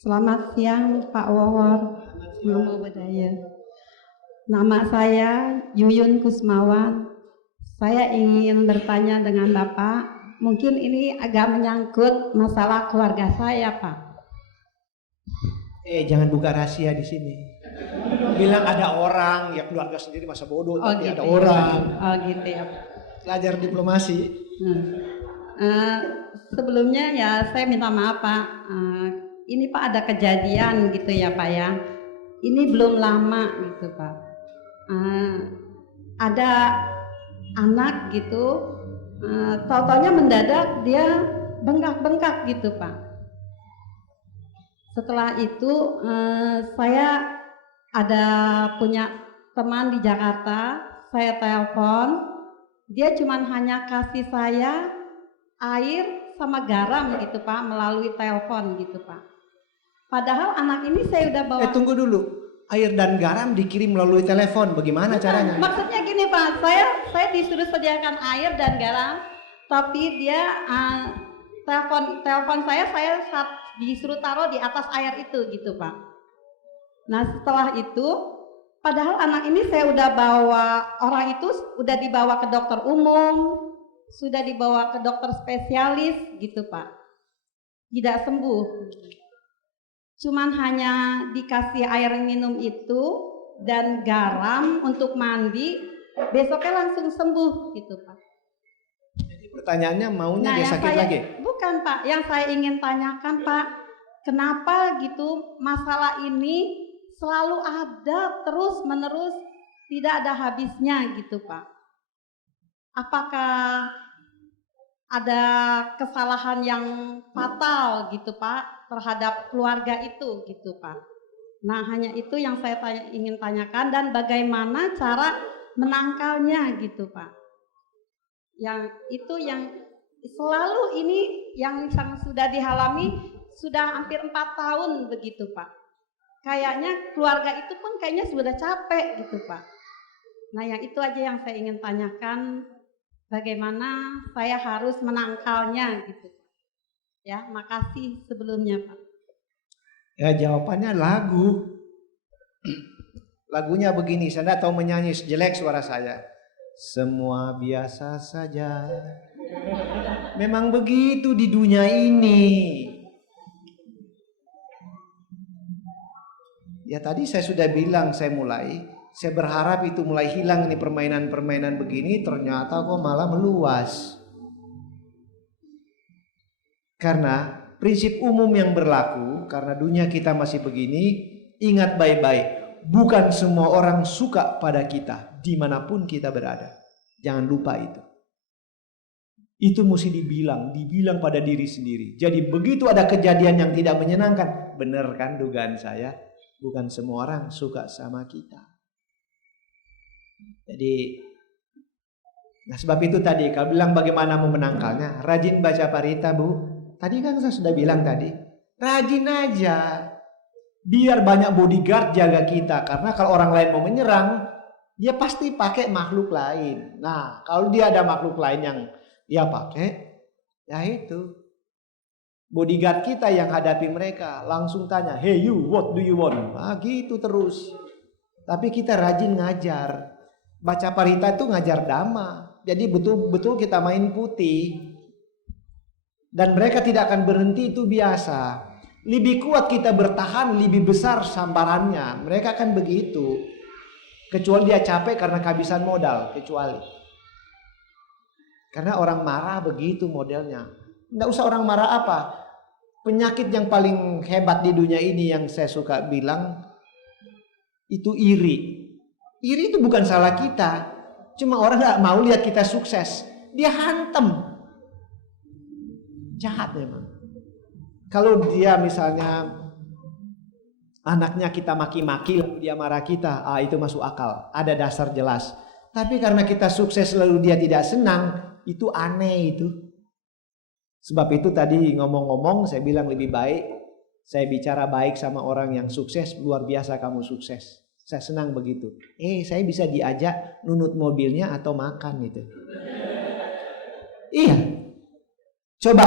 Selamat siang Pak Wawor, Namo Buddhaya. Nama saya Yuyun Kusmawan. Saya ingin bertanya dengan Bapak, mungkin ini agak menyangkut masalah keluarga saya, Pak. Jangan buka rahasia di sini. Bilang ada orang, ya keluarga sendiri masa bodoh, tapi gitu ada orang. Oh gitu ya. Belajar diplomasi. Sebelumnya ya saya minta maaf Pak. Ini Pak ada kejadian gitu ya Pak ya. Ini belum lama gitu Pak. Ada anak gitu, tau-taunya mendadak dia bengkak-bengkak gitu Pak. Setelah itu saya ada punya teman di Jakarta, saya telepon, dia cuman hanya kasih saya air sama garam gitu Pak, melalui telepon gitu Pak. Padahal anak ini saya udah bawa. Tunggu dulu, air dan garam dikirim melalui telepon, bagaimana caranya? Maksudnya gini Pak, saya disuruh sediakan air dan garam, tapi dia telepon saya disuruh taruh di atas air itu gitu Pak. Nah setelah itu, padahal anak ini saya udah bawa, orang itu udah dibawa ke dokter umum, sudah dibawa ke dokter spesialis gitu Pak, tidak sembuh. Cuman hanya dikasih air minum itu dan garam untuk mandi, besoknya langsung sembuh gitu Pak. Jadi pertanyaannya maunya dia sakit lagi? Bukan Pak, yang saya ingin tanyakan Pak, kenapa gitu masalah ini selalu ada terus menerus, tidak ada habisnya gitu Pak. Apakah ada kesalahan yang fatal gitu Pak terhadap keluarga itu gitu Pak. Nah hanya itu yang saya ingin tanyakan, dan bagaimana cara menangkalnya gitu Pak. Yang itu yang selalu ini yang sudah dialami sudah hampir 4 tahun begitu Pak. Kayaknya keluarga itu pun kayaknya sudah capek gitu Pak. Nah yang itu aja yang saya ingin tanyakan, bagaimana saya harus menangkalnya gitu. Ya, makasih sebelumnya Pak. Ya jawabannya lagu. Lagunya begini, saya tidak tahu menyanyi, jelek suara saya. Semua biasa saja. Memang begitu di dunia ini. Ya tadi saya sudah bilang saya berharap itu mulai hilang ini permainan-permainan begini, ternyata kok malah meluas. Karena prinsip umum yang berlaku, karena dunia kita masih begini, ingat baik-baik, bukan semua orang suka pada kita, dimanapun kita berada. Jangan lupa itu. Itu mesti dibilang pada diri sendiri. Jadi begitu ada kejadian yang tidak menyenangkan, benar kan dugaan saya? Bukan semua orang suka sama kita. Jadi, nah sebab itu tadi, kalau bilang bagaimana memenangkalnya, rajin baca parita Bu. Tadi kan saya sudah bilang tadi, rajin aja. Biar banyak bodyguard jaga kita. Karena kalau orang lain mau menyerang, dia pasti pakai makhluk lain. Nah, kalau dia ada makhluk lain yang dia pakai, ya itu. Bodyguard kita yang hadapi mereka, langsung tanya, hey you, what do you want? Nah, gitu terus. Tapi kita rajin ngajar. Baca parita itu ngajar dhamma. Jadi betul-betul kita main putih. Dan mereka tidak akan berhenti, itu biasa. Lebih kuat kita bertahan, lebih besar sambarannya. Mereka akan begitu. Kecuali dia capek karena kehabisan modal. Kecuali. Karena orang marah begitu modelnya. Tidak usah orang marah apa. Penyakit yang paling hebat di dunia ini yang saya suka bilang, itu iri. Iri itu bukan salah kita. Cuma orang gak mau lihat kita sukses. Dia hantam. Jahat memang. Kalau dia misalnya anaknya kita maki-maki, lalu dia marah kita, itu masuk akal. Ada dasar jelas. Tapi karena kita sukses lalu dia tidak senang, itu aneh itu. Sebab itu tadi ngomong-ngomong saya bilang lebih baik saya bicara baik sama orang yang sukses, luar biasa kamu sukses. Saya senang begitu. Saya bisa diajak nunut mobilnya atau makan gitu. Iya. Coba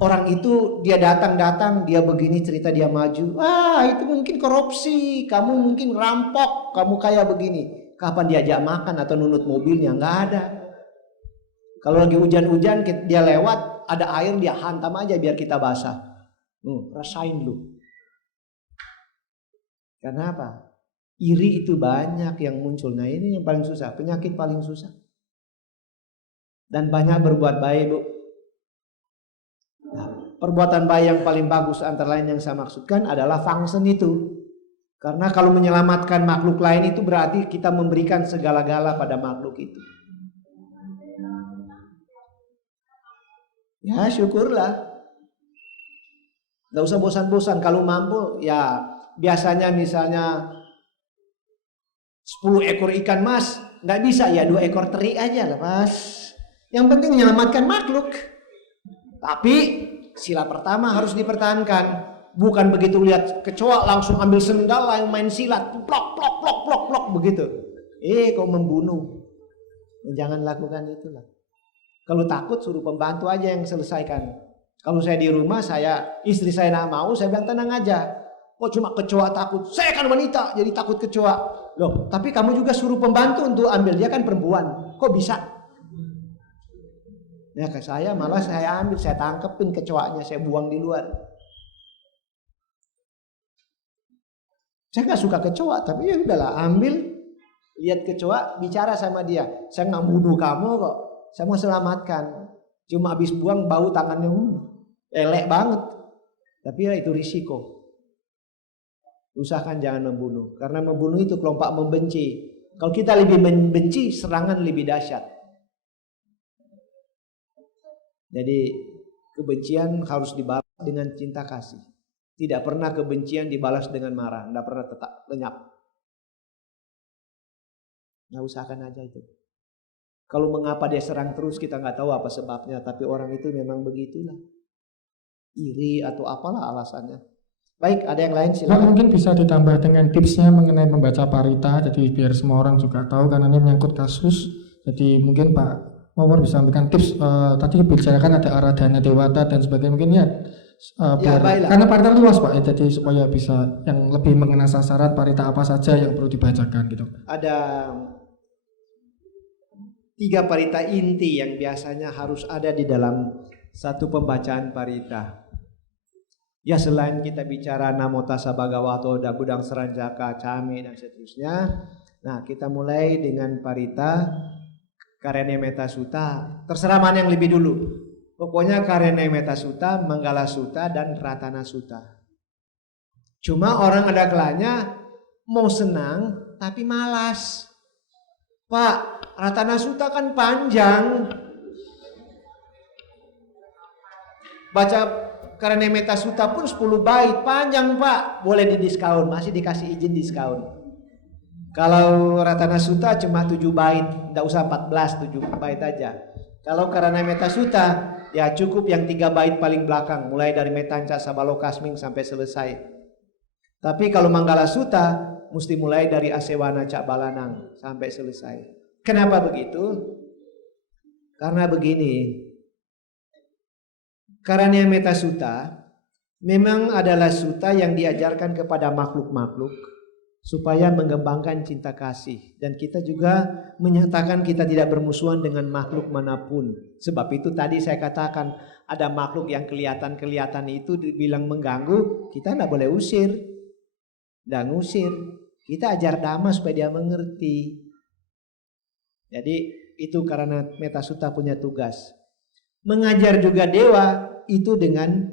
orang itu dia datang, dia begini cerita dia maju. Itu mungkin korupsi, kamu mungkin rampok, kamu kayak begini. Kapan diajak makan atau nunut mobilnya? Nggak ada. Kalau lagi hujan-hujan dia lewat, ada air dia hantam aja biar kita basah. Rasain lu. Karena apa? Iri itu banyak yang muncul. Nah ini yang paling susah, penyakit paling susah. Dan banyak berbuat baik, Bu. Nah, perbuatan baik yang paling bagus antara lain yang saya maksudkan adalah function itu. Karena kalau menyelamatkan makhluk lain itu berarti kita memberikan segala-gala pada makhluk itu. Ya syukurlah. Gak usah bosan-bosan. Kalau mampu ya biasanya misalnya 10 ekor ikan mas, nggak bisa ya 2 ekor teri aja lah mas. Yang penting menyelamatkan makhluk. Tapi sila pertama harus dipertahankan. Bukan begitu lihat kecoa langsung ambil sendal yang main silat, plok plok plok plok plok begitu. Kau membunuh. Jangan lakukan itulah. Kalau takut suruh pembantu aja yang selesaikan. Kalau saya di rumah, istri saya nggak mau, saya bilang tenang aja. Kok cuma kecoa takut? Saya kan wanita, jadi takut kecoa. Loh, tapi kamu juga suruh pembantu untuk ambil, dia kan perempuan. Kok bisa? Ya ke saya malah saya ambil, saya tangkepin kecoanya, saya buang di luar. Saya nggak suka kecoa, tapi ya udahlah, ambil, lihat kecoa, bicara sama dia. Saya nggak bunuh kamu kok, saya mau selamatkan. Cuma habis buang bau tangannya, elek banget. Tapi ya itu risiko. Usahakan jangan membunuh, karena membunuh itu kelompok membenci. Kalau kita lebih membenci, serangan lebih dahsyat. Jadi kebencian harus dibalas dengan cinta kasih. Tidak pernah kebencian dibalas dengan marah, tidak pernah tetap lenyap. Nah, usahakan aja itu. Kalau mengapa dia serang terus kita nggak tahu apa sebabnya, tapi orang itu memang begitulah. Iri atau apalah alasannya. Baik, ada yang lain silakan. Mungkin bisa ditambah dengan tipsnya mengenai membaca parita, jadi biar semua orang juga tahu karena ini menyangkut kasus. Jadi mungkin Pak Mawar bisa memberikan tips. Tadi bicarakan ada Aradhana Dewata dan sebagainya, mungkin ya biar, karena parita luas Pak, jadi supaya bisa yang lebih mengenai sasaran parita apa saja yang perlu dibacakan gitu. Ada 3 parita inti yang biasanya harus ada di dalam satu pembacaan parita. Ya selain kita bicara Namo Tassa Bhagavato, Budang Saranjaka, Came dan seterusnya. Nah kita mulai dengan parita Karene Metta Sutta. Terserah mana yang lebih dulu. Pokoknya Karene Metta Sutta, Manggala Sutta dan Ratana Sutta. Cuma orang ada kelanya mau senang tapi malas. Pak, Ratana Sutta kan panjang. Baca Karena Metta Sutta pun 10 bait, panjang Pak, boleh didiskaun, masih dikasih izin diskaun. Kalau Ratana Sutta cuma 7 bait, tidak usah 14, 7 bait aja. Kalau Karana Metta Sutta, ya cukup yang 3 bait paling belakang, mulai dari Metanca Sabalokasming sampai selesai. Tapi kalau Manggala Sutta, mesti mulai dari Asewana Cak Balanang sampai selesai. Kenapa begitu? Karena begini, Karana Metta Sutta memang adalah sutta yang diajarkan kepada makhluk-makhluk supaya mengembangkan cinta kasih, dan kita juga menyatakan kita tidak bermusuhan dengan makhluk manapun. Sebab itu tadi saya katakan ada makhluk yang kelihatan itu dibilang mengganggu, kita tidak boleh usir, dan ngusir. Kita ajar dhamma supaya dia mengerti. Jadi itu karena Metta Sutta punya tugas. Mengajar juga dewa itu dengan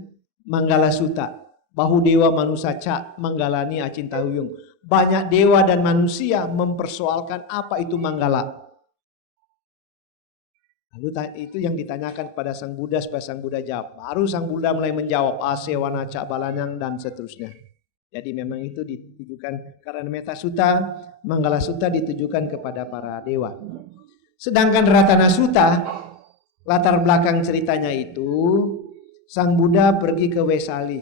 Manggala Sutta. Bahu dewa manusia cak manggalani acinta huyung. Banyak dewa dan manusia mempersoalkan apa itu Manggala. Lalu itu yang ditanyakan kepada Sang Buddha supaya Sang Buddha jawab. Baru Sang Buddha mulai menjawab Asewana Cak Balanang dan seterusnya. Jadi memang itu ditujukan karena Metta Sutta, Manggala Sutta ditujukan kepada para dewa. Sedangkan Ratana Sutta, latar belakang ceritanya itu Sang Buddha pergi ke Wesali.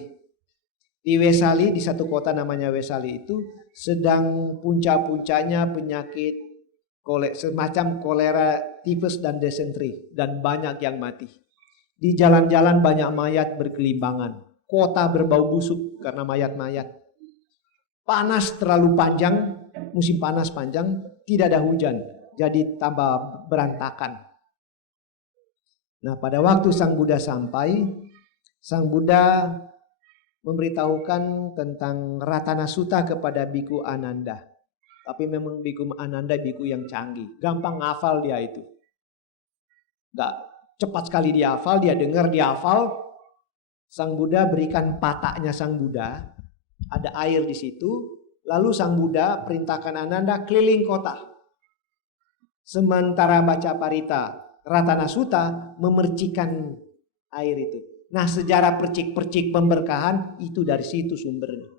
Di Wesali, di satu kota namanya Wesali itu sedang puncak-puncaknya penyakit semacam kolera, tifus dan desentri, dan banyak yang mati. Di jalan-jalan banyak mayat berkelimbangan. Kota berbau busuk karena mayat-mayat. Panas terlalu panjang, musim panas panjang, tidak ada hujan. Jadi tambah berantakan. Nah, pada waktu Sang Buddha sampai, Sang Buddha memberitahukan tentang Ratana Sutta kepada Biku Ananda. Tapi memang Biku Ananda biku yang canggih. Gampang ngafal dia itu. Nggak cepat sekali dia hafal, dia dengar, dia hafal. Sang Buddha berikan pataknya Sang Buddha, ada air di situ. Lalu Sang Buddha perintahkan Ananda keliling kota. Sementara baca parita Ratana Sutta memercikan air itu. Nah, sejarah percik-percik pemberkahan itu dari situ sumbernya.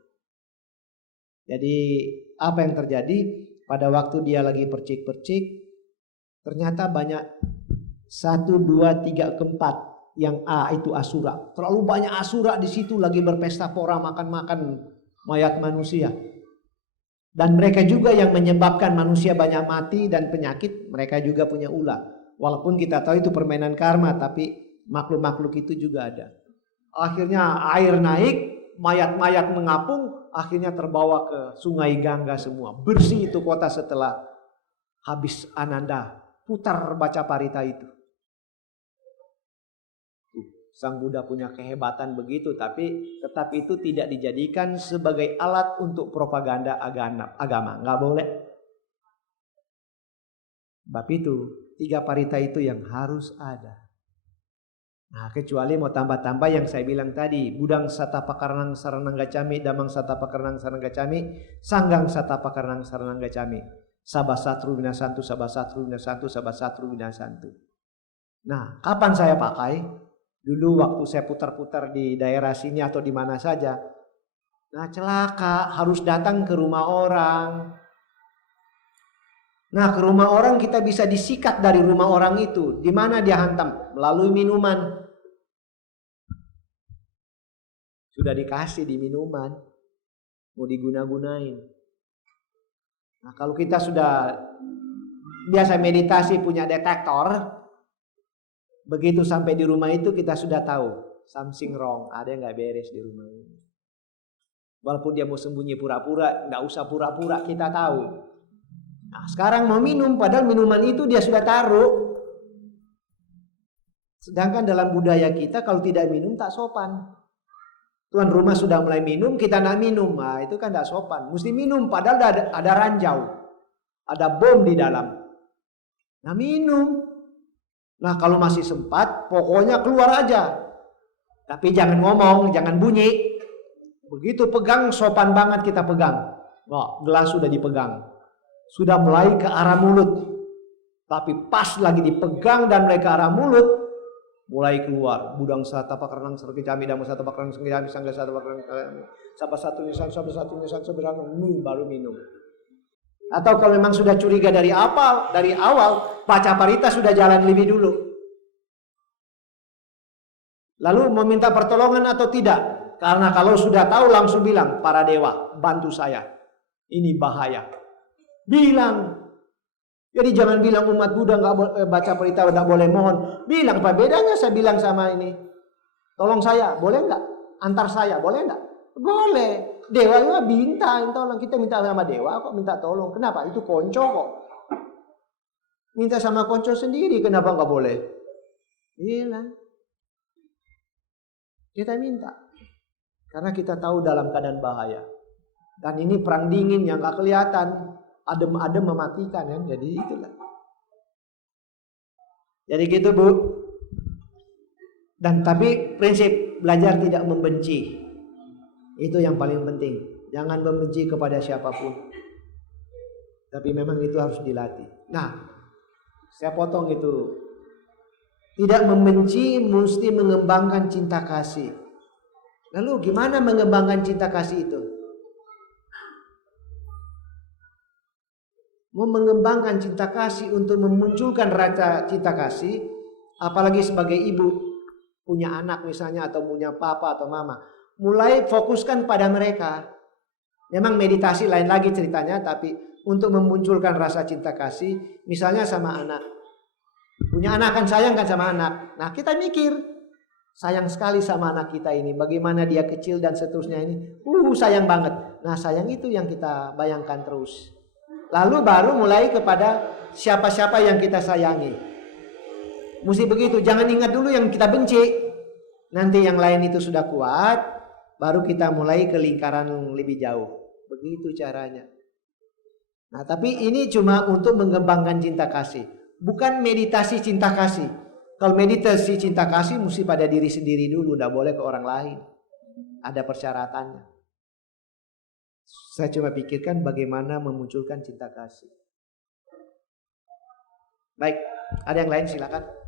Jadi apa yang terjadi pada waktu dia lagi percik-percik, ternyata banyak 1, 2, 3, 4 yang A itu asura. Terlalu banyak asura di situ lagi berpesta pora makan-makan mayat manusia. Dan mereka juga yang menyebabkan manusia banyak mati dan penyakit, mereka juga punya ulah. Walaupun kita tahu itu permainan karma, tapi makhluk-makhluk itu juga ada. Akhirnya air naik, mayat-mayat mengapung, akhirnya terbawa ke sungai Gangga semua. Bersih itu kota setelah habis Ananda putar baca parita itu. Sang Buddha punya kehebatan begitu, tapi tetap itu tidak dijadikan sebagai alat untuk propaganda agama. Nggak boleh. Sebab itu 3 parita itu yang harus ada. Nah, kecuali mau tambah-tambah yang saya bilang tadi, Budang Satapakarnang Saranang Gacami, Damang Satapakarnang Saranang Gacami, Sanggang Satapakarnang Saranang Gacami. Sabasatru Winasantu, Sabasatru Winasantu, Sabasatru Winasantu. Nah, kapan saya pakai? Dulu waktu saya putar-putar di daerah sini atau di mana saja. Nah, celaka, harus datang ke rumah orang. Nah, ke rumah orang kita bisa disikat dari rumah orang itu. Di mana dia hantam? Melalui minuman. Sudah dikasih di minuman. Mau diguna-gunain. Nah, kalau kita sudah biasa meditasi punya detektor, begitu sampai di rumah itu kita sudah tahu something wrong, ada yang nggak beres di rumah ini. Walaupun dia mau sembunyi pura-pura, nggak usah pura-pura, kita tahu. Nah, sekarang mau minum, padahal minuman itu dia sudah taruh. Sedangkan dalam budaya kita kalau tidak minum tak sopan. Tuan rumah sudah mulai minum, kita nak minum, nah itu kan tak sopan. Mesti minum, padahal ada ranjau, ada bom di dalam. Nah minum. Nah kalau masih sempat, pokoknya keluar aja. Tapi jangan ngomong, jangan bunyi. Begitu pegang, sopan banget kita pegang. Nah, gelas sudah dipegang. Sudah mulai ke arah mulut. Tapi pas lagi dipegang dan mulai ke arah mulut, mulai keluar. Budang Satapakarnang Sargacami, Dhamma Satapakarnang Sargacami, Sangga Satapakarnang Sargacami, Sabasatru Winasantu, Sabarang, baru minum. Atau kalau memang sudah curiga dari awal, baca parita sudah jalan lebih dulu. Lalu mau minta pertolongan atau tidak? Karena kalau sudah tahu langsung bilang, para dewa, bantu saya. Ini bahaya. Bilang. Jadi jangan bilang umat Buddha nggak baca parita, nggak boleh mohon. Bilang, apa bedanya saya bilang sama ini? Tolong saya, boleh nggak? Antar saya, boleh nggak? Boleh. Dewa juga minta tolong, kita minta sama dewa kok minta tolong. Kenapa? Itu konco kok. Minta sama konco sendiri, kenapa nggak boleh? Bilang. Kita minta. Karena kita tahu dalam keadaan bahaya. Dan ini perang dingin yang nggak kelihatan. Adem-adem mematikan kan. Jadi itulah. Jadi gitu Bu. Dan tapi prinsip belajar tidak membenci. Itu yang paling penting. Jangan membenci kepada siapapun. Tapi memang itu harus dilatih. Nah, saya potong itu. Tidak membenci mesti mengembangkan cinta kasih. Lalu gimana mengembangkan cinta kasih itu? Mau mengembangkan cinta kasih untuk memunculkan rasa cinta kasih, apalagi sebagai ibu punya anak misalnya atau punya papa atau mama, mulai fokuskan pada mereka. Memang meditasi lain lagi ceritanya, tapi untuk memunculkan rasa cinta kasih, misalnya sama anak. Punya anak kan sayang kan sama anak. Nah kita mikir, Sayang sekali sama anak kita ini. Bagaimana dia kecil dan seterusnya ini. Sayang banget. Nah, sayang itu yang kita bayangkan terus. Lalu baru mulai kepada siapa-siapa yang kita sayangi. Mesti begitu. Jangan ingat dulu yang kita benci. Nanti yang lain itu sudah kuat, baru kita mulai ke lingkaran lebih jauh. Begitu caranya. Nah, tapi ini cuma untuk mengembangkan cinta kasih. Bukan meditasi cinta kasih. Kalau meditasi cinta kasih mesti pada diri sendiri dulu, tidak boleh ke orang lain. Ada persyaratannya. Saya cuma pikirkan bagaimana memunculkan cinta kasih. Baik, ada yang lain silakan.